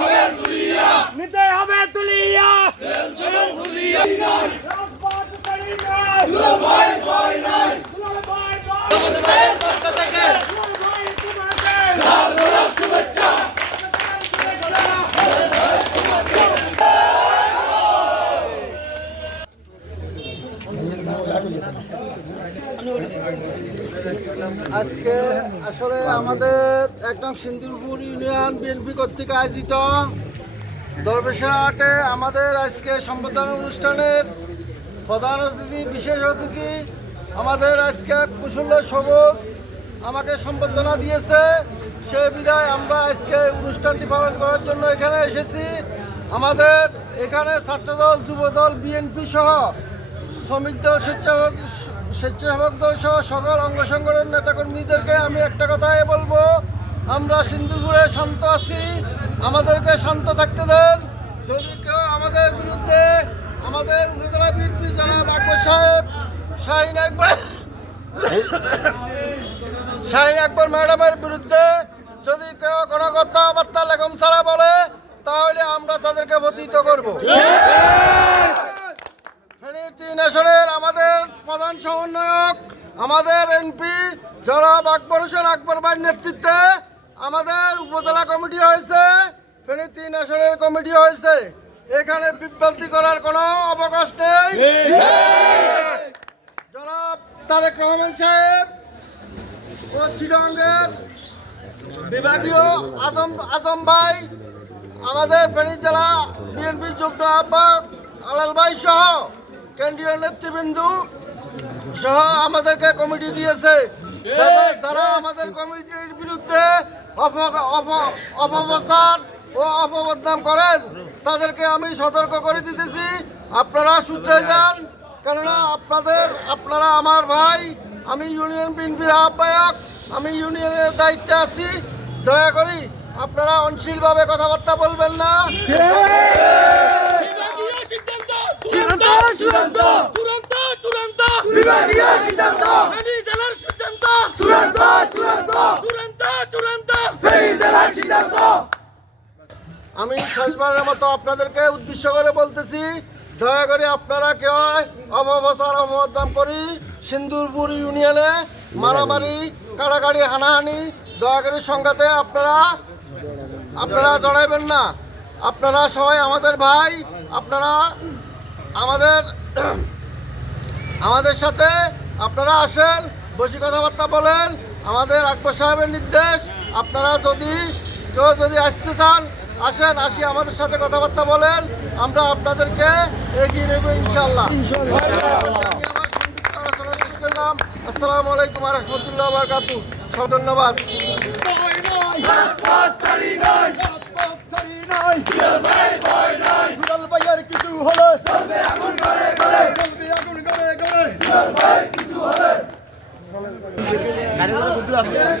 হবে তুলিয়া নিতে হবে তুলিয়া দুলাল ভাই ভাই নাই দুলাল ভাই ভাই আমাদের ভাইয়ের পক্ষ থেকে দুলাল ভাই তোমাকে লাল গোলাপ শুভেচ্ছা আজকে আসলে আমাদের একদম সিন্দুরপুর ইউনিয়ন বিএনপি কর্তৃক আয়োজিত দরবেশাটে আমাদের আজকে সম্বোধনা অনুষ্ঠানের প্রধান অতিথি, বিশেষ অতিথি আমাদের আজকে কুশল সবুজ আমাকে সম্বর্ধনা দিয়েছে। সেই বিধায় আমরা আজকে অনুষ্ঠানটি পালন করার জন্য এখানে এসেছি। আমাদের এখানে ছাত্রদল, যুবদল, বিএনপি সহ শ্রমিক দল, স্বেচ্ছাসেবক স্বেচ্ছাসেবক দল সহ সকল অঙ্গ সংগঠন নেতাকর্মীদেরকে আমি একটা কথাই বলব। আমরা সিন্ধুপুরে শান্ত আছি। আমাদেরকে শান্ত থাকতে দেন। যদি কেউ আমাদের বিরুদ্ধে আমাদের উপজেলা বিএনপি জনাব আকবর সাহেব, শাহিন একবার শাহিন আকবর ম্যাডামের বিরুদ্ধে যদি কেউ কোনো কথাবার্তা লেখম সারা বলে, তাহলে আমরা তাদেরকে বর্ধিত করব। তিন আমাদের প্রধান সমন্বয়ক, আমাদের এমপি জনাব আকবর হোসেন আকবর ভাইয়ের নেতৃত্বে আমাদের উপজেলা কমিটি হয়েছে ফেনী তিন আসনের কমিটি হয়েছে। এখানে বিভ্রান্তি করার কোনো অবকাশ নেই। জনাব তারেক রহমান সাহেব ও চিরঙ্গের বিভাগীয় আজম আজম ভাই আমাদের ফেনী জেলা বিএনপি যুগ্ম আহ্বায়ক আলাল ভাই সহ কেন্দ্রীয় নেতৃবৃন্দু সহ আমাদেরকে কমিটি দিয়েছে। যারা- আমাদের কমিটির বিরুদ্ধে অপপ্রচার ও অপবদনাম করেন তাদেরকে আমি সতর্ক করে দিতেছি। আপনারা সূত্রে যান কেননা আপনাদের আপনারা আমার ভাই আমি ইউনিয়ন বিএনপির আহ্বায়ক আমি ইউনিয়নের দায়িত্বে আছি। দয়া করি আপনারা অনশীলভাবে কথাবার্তা বলবেন না। বিভাগীয় সিদ্ধান্ত চূড়ান্ত চূড়ান্ত চূড়ান্ত। বিভাগীয় সিদ্ধান্ত ফেনী জেলার সিদ্ধান্ত। চূড়ান্ত চূড়ান্ত। চূড়ান্ত চূড়ান্ত। ফেনী জেলার সিদ্ধান্ত। আমি শেষবারের মতো আপনাদেরকে উদ্দেশ্য করে বলতেছি দয়া করে আপনারা কেউ অপপ্রচার অপবদনাম করি সিন্দুরপুর ইউনিয়নে মারামারি কাড়াকাড়ি হানাহানি দয়া করে সংঘাতে আপনারা আপনারা জড়াইবেন না। আপনারা সবাই আমাদের ভাই আপনারা আমাদের আমাদের সাথে আপনারা আসেন, বসে কথাবার্তা বলেন। আমাদের আকবর সাহেবের নির্দেশ, আপনারা যদি কেউ যদি আসতে চান, আসেন, আসি আমাদের সাথে কথাবার্তা বলেন। আমরা আপনাদেরকে এগিয়ে নেব ইনশাল্লাহ আলোচনা আসসালামু আলাইকুম রহমতুল্লাহ বারকাতু। সব ধন্যবাদ। কিছু হলে Gracias.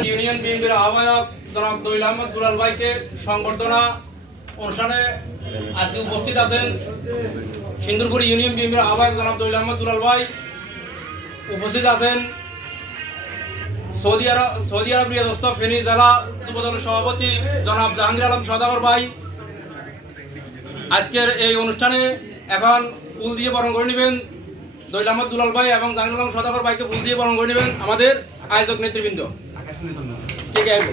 ইউনিয়ন বিএনপির আহ্বায়ক জনাব দৈল আহমদ দুলাল ভাইকে সংবর্ধনা অনুষ্ঠানে আজকে উপস্থিত আছেন সিন্দুরপুর ইউনিয়ন বিএনপির আহ্বায়ক জনাব দৈল আহমদ দুলাল ভাই। উপস্থিত আছেন সৌদি আরব সৌদি আরব রিয়াদস্থ ফেনী জেলা যুবদলের সভাপতি জনাব জাহাঙ্গীর আলম সদাগর ভাই। আজকের এই অনুষ্ঠানে এখন ফুল দিয়ে বরণ করে নেবেন দৈল আহমদ দুলাল ভাই এবং জাহাঙ্গীর আলম সদাগর ভাইকে ফুল দিয়ে বরণ করে নেবেন আমাদের আয়োজক নেতৃবৃন্দ। ঠিক আছে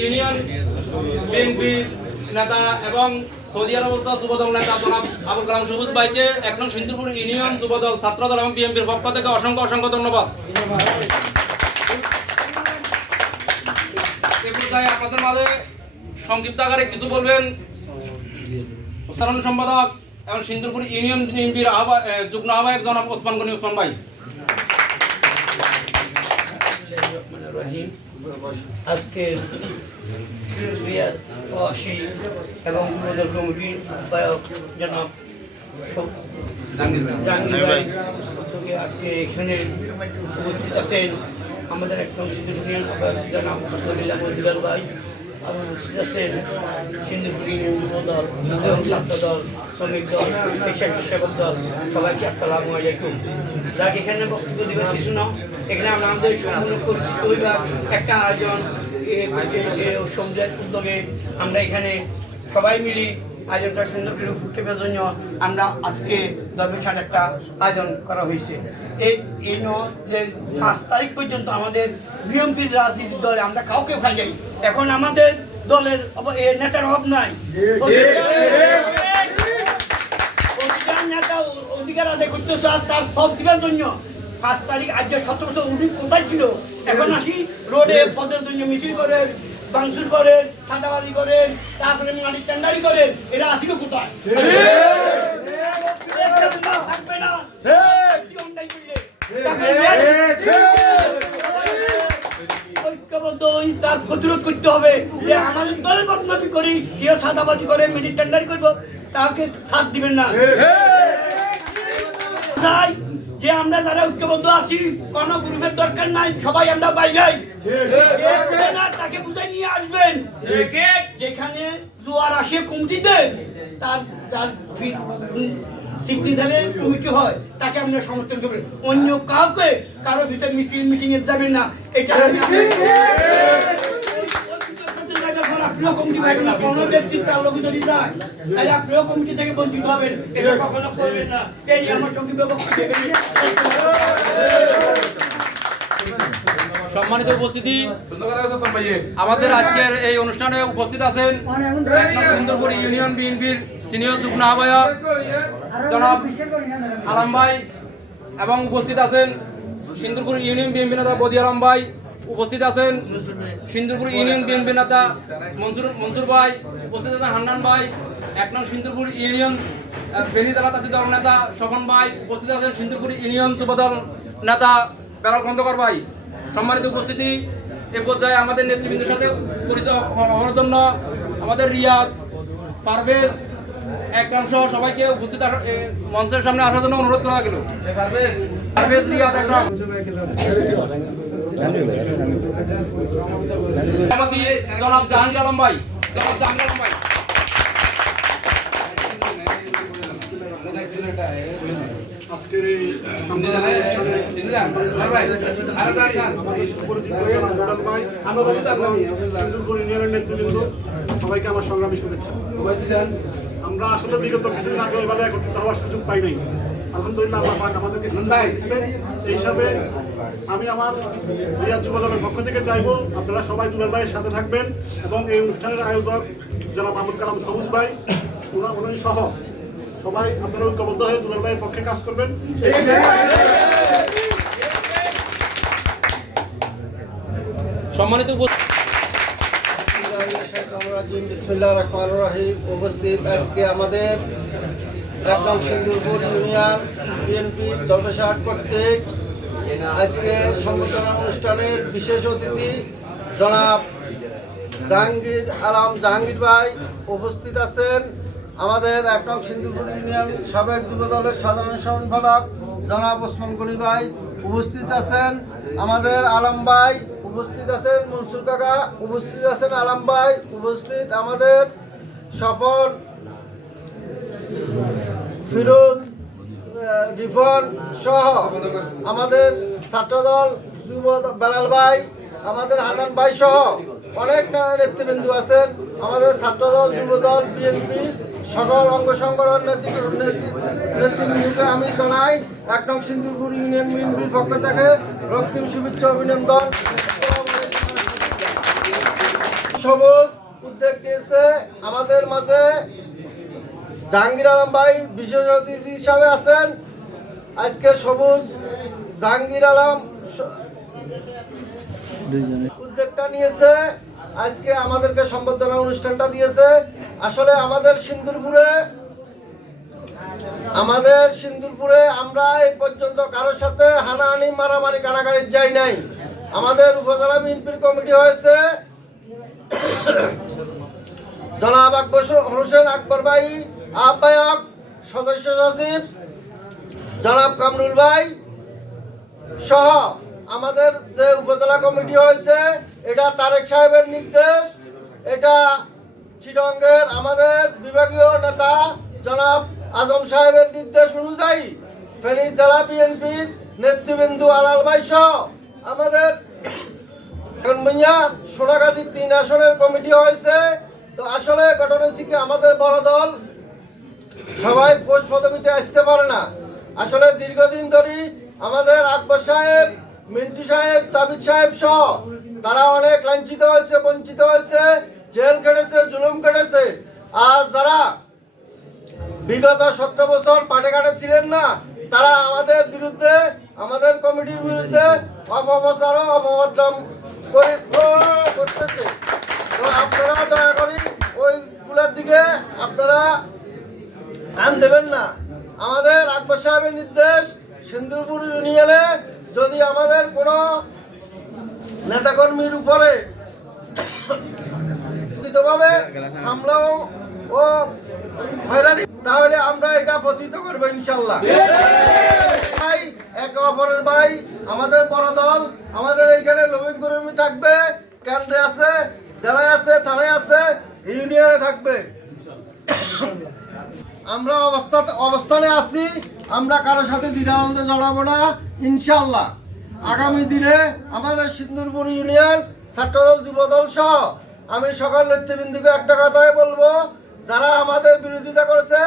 ইউনিয়ন বিএনপির নেতা এবং সৌদি আরব যুবদল নেতা জনাব আবুল কালাম সবুজ ভাইকে এক নং সিন্ধুপুর ইউনিয়ন যুবদল ছাত্রদল এবং বিএনপির পক্ষ থেকে অসংখ্য অসংখ্য ধন্যবাদ। আপনাদের মাঝে সংক্ষিপ্ত আকারে কিছু বলবেন। সাধারণ সম্পাদক এবং সিন্দুরপুর ইউনিয়ন বিএনপির আহ্বা- এ, যুগ্ম আহ্বায়ক জনাব ওসমান গনি ওসমান ভাই। রহিম আজকে এবং যুবদল কমিটির আহ্বায়ক জনাব জাহাঙ্গীর ভাই। উদ্যোগে আজকে এখানে উপস্থিত আছেন আমাদের একদম সিন্ধুপুর ইউনিয়ন আহ্বায়ক জনাব দলিল আহমদ দুলাল ভাই। শ্রমিক দল দল সবাইকে এখানে বক্তব্য এখানে আমরা একটা আয়োজন উদ্যোগে আমরা এখানে সবাই মিলি আয়োজনটা সুন্দর করে ফুটে জন্য আমরা আজকে দরবেশার একটা আয়োজন করা হয়েছে এই এই যে পাঁচ তারিখ পর্যন্ত আমাদের বিএনপির রাজনীতির দলে আমরা কাউকে ফাই যাই এখন আমাদের দলের নেতার অভাব নাই। প্রতিটা নেতা অধিকার আদায় করতেছে আর তার ফল দিবার জন্য পাঁচ তারিখ আজ যে সতেরোশো উনি কোথায় ছিল এখন আসি রোডে পদের জন্য মিছিল করেন বাংসুর করেন সাদাবাজি করেন তারপরে মাটি টেন্ডারি করেন এরা আসিল কোথায়? থাকবে না। হই, তার প্রতিরোধ করতে হবে যে আমাদের দলের বদনামি করি কেউ সাদাবাজি করে মিনিট টেন্ডারি করব তাকে সাথ দিবেন না। চাই যে আমরা যারা ঐক্যবদ্ধ আছি কোন গ্রুপের দরকার নাই সবাই আমরা বাইরাই তাকে বুঝে নিয়ে আসবেন। যেখানে জোয়ার আসে কমিটিতে তার তার সিগনেচারে কমিটি হয় তাকে আমরা সমর্থন করবেন অন্য কাউকে কারও বিচার মিছিল মিটিং এ যাবেন না। এটা আমি আপনিও কমিটি পাইবেন না কোনো ব্যক্তি তার লোক যদি যায় তাহলে আপনিও কমিটি থেকে বঞ্চিত হবেন। এটা কখনো করবেন না। এই আমার সঙ্গে বক্তব্য। সম্মানিত উপস্থিতি। আমাদের আজকের এই অনুষ্ঠানে উপস্থিত আছেন সুন্দরপুর ইউনিয়ন বিএনপির সিনিয়র যুগ্ম আহ্বায়ক জনাব আলম ভাই এবং উপস্থিত আছেন সিন্দুরপুর ইউনিয়ন বিএনপি নেতা বদি আলম ভাই উপস্থিত আছেন সিন্দুরপুর ইউনিয়ন বিএনপি নেতা মনসুর মনসুর ভাই উপস্থিত আছেন হান্নান ভাই এক নং সিন্দুরপুর ইউনিয়ন ফেনী জেলা তাঁতি দল নেতা স্বপন ভাই উপস্থিত আছেন সিন্দুরপুর ইউনিয়ন যুবদল নেতা বেলাল খন্দকার ভাই। সম্মানিত উপস্থিতি, এ পর্যায়ে আমাদের নেতৃবৃন্দের সাথে পরিচয় হওয়ার জন্য আমাদের রিয়াদ, পারভেজ একরাম সহ সবাইকে উপস্থিত মঞ্চের সামনে আসার জন্য অনুরোধ করা গেল পারভেজ, রিয়াদ একরাম জনাব জাহাঙ্গীর আলম ভাই, জনাব জাহাঙ্গীর আলম ভাই। আজকের এই নেতৃবৃন্দ সবাইকে আমার সংগ্রামী শুভেচ্ছা। আমরা আসলে বিগত কিছুদিন আগে এভাবে একত্রিত হওয়ার সুযোগ পাই নাই। আলহামদুলিল্লাহ আল্লাহ পাক আমাদেরকে এই হিসাবে আমি আমার রিয়াজ যুব দলের পক্ষ থেকে চাইব আপনারা সবাই দুলাল ভাইয়ের সাথে থাকবেন এবং এই অনুষ্ঠানের আয়োজক জনাব আহমদ কালাম সবুজ ভাই ওনা- উনি সহ সবাই আপনারা ঐক্যবদ্ধ হয়ে দুলাল ভাইয়ের পক্ষে কাজ করবেন। সম্মানিত উপস্থিত আজকে আমাদের এক নং সিন্দুরপুর ইউনিয়ন বিএনপি দলবেশাট কর্তৃক আজকে সংবর্ধনা অনুষ্ঠানের বিশেষ অতিথি জনাব জাহাঙ্গীর আলম জাহাঙ্গীর ভাই উপস্থিত আছেন। আমাদের এক নং সিন্দুরপুর ইউনিয়ন সাবেক যুব দলের সাধারণ সম্পাদক জনাব ওসমান গনি ভাই উপস্থিত আছেন। আমাদের আলম ভাই উপস্থিত আছেন, মনসুর কাকা উপস্থিত আছেন, আলম ভাই উপস্থিত। আমাদের স্বপন, ফিরোজ রিফন সহ আমাদের ছাত্রদল যুব বেলাল ভাই, আমাদের হানান ভাই সহ অনেক নেতৃবৃন্দ আছেন। আমাদের ছাত্রদল, যুবদল, বিএনপি সকল অঙ্গ সংগঠন নেতৃ- নেতৃ- নেতৃবৃন্দকে আমি জানাই, এক নং সিন্ধুপুর ইউনিয়ন বিএনপির পক্ষ থেকে রক্তিম শুভেচ্ছা অভিনন্দন। সবুজ উদ্যোগ নিয়েছে আমাদের মাঝে। জাহাঙ্গীর আলম ভাই বিশেষ অতিথি হিসাবে আছেন। আজকে সবুজ জাহাঙ্গীর আলম উদ্যোগটা নিয়েছে। আজকে আমাদেরকে সম্বর্ধনা অনুষ্ঠানটা দিয়েছে। আসলে আমাদের সিন্দুরপুরে আমাদের সিন্দুরপুরে আমরা এই পর্যন্ত কারোর সাথে হানাহানি, মারামারি, কানাকানি যাই নাই। আমাদের উপজেলা বিএনপির কমিটি হয়েছে জনাব আকবর হোসেন আকবর ভাই, আহ্বায়ক, সদস্য সচিব জনাব কামরুল ভাই সহ আমাদের যে উপজেলা কমিটি হয়েছে এটা তারেক সাহেবের নির্দেশ, এটা চিরঙ্গের আমাদের বিভাগীয় নেতা জনাব আজম সাহেবের নির্দেশ অনুযায়ী ফেনী জেলা বিএনপির নেতৃবৃন্দু আলাল ভাই সহ আমাদের সোনাগাছি তিন আসনের কমিটি হয়েছে। তো আসলে ঘটনা কি আমাদের বড় দল। সবাই পোস্ট পদবিতে আসতে পারে না। আসলে দীর্ঘদিন ধরে আমাদের আকবর সাহেব, মিন্টু সাহেব তাবিদ সাহেব সহ তারা অনেক লাঞ্ছিত হয়েছে, বঞ্চিত হয়েছে, জেল কেটেছে, জুলুম কেটেছে। আর যারা বিগত সতেরো বছর পাটে ঘাটে ছিলেন না, তারা আমাদের বিরুদ্ধে, আমাদের কমিটির বিরুদ্ধে অপপ্রচার ও করে করতেছে। তো আপনারা দয়া করি ওইগুলোর দিকে আপনারা ধ্যান দেবেন না। আমাদের আকবর সাহেবের নির্দেশ সিন্দুরপুর ইউনিয়নে যদি আমাদের কোনো নেতাকর্মীর উপরে ভাবে হামলাও ও হয়রানি। তাহলে আমরা এটা পতিত করব ইনশাল্লাহ। ভাই, একে অপরের ভাই, আমাদের বড় দল, আমাদের এইখানে লবিং কর্মী থাকবে, কেন্দ্রে আছে, জেলায় আছে, থানায় আছে, ইউনিয়নে থাকবে। আমরা অবস্থা অবস্থানে আছি, আমরা কারোর সাথে দ্বিধাদ্বন্দ্বে জড়াবো না, ইনশাল্লাহ। আগামী দিনে আমাদের সিন্দুরপুর ইউনিয়ন ছাত্রদল, যুবদল সহ আমি সকল নেতৃবৃন্দকে একটা কথাই বলব, যারা আমাদের বিরোধিতা করেছে,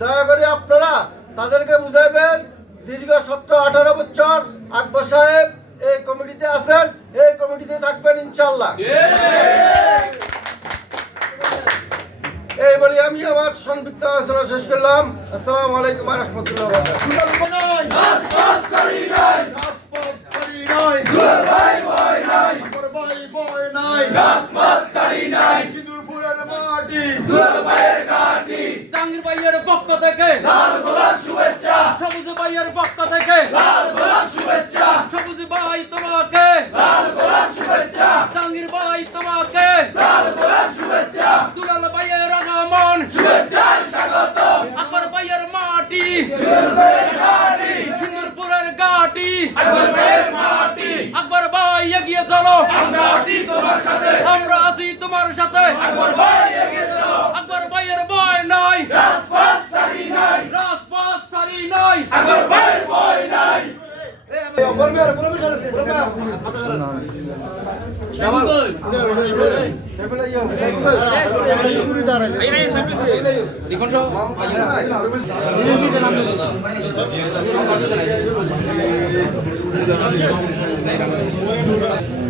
দয়া করে আপনারা তাদেরকে বুঝাইবেন, দীর্ঘ সতেরো, আঠারো বছর আকবর সাহেব এই কমিটিতে আছেন, এই কমিটিতে থাকবেন ইনশাল্লাহ এই বলে আমি আমার সংযুক্ত আলোচনা শেষ করলাম। আসসালামু আলাইকুম রহমতুল্লাহ জাহাঙ্গীর ভাইয়ের পক্ষ থেকে লাল গোলাপ শুভেচ্ছা সবুজ ভাইয়ের পক্ষ থেকে লাল গোলাপ শুভেচ্ছা সবুজ ভাই তোমাকে লাল গোলাপ শুভেচ্ছা জাহাঙ্গীর ভাই তোমাকে চলো আমরা আছি তোমার সাথে আমরা আছি তোমার সাথে আকবর ভাই আকবর ভাইয়ের ভয় নাই রাজপথ সারি নাই রাজপথ সারি নাই আকবর ভাইয়ের ভয় নাই লিখন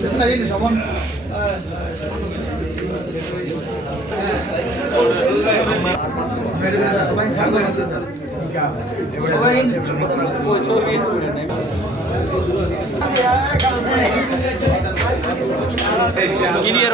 कितना ये सामान ইনি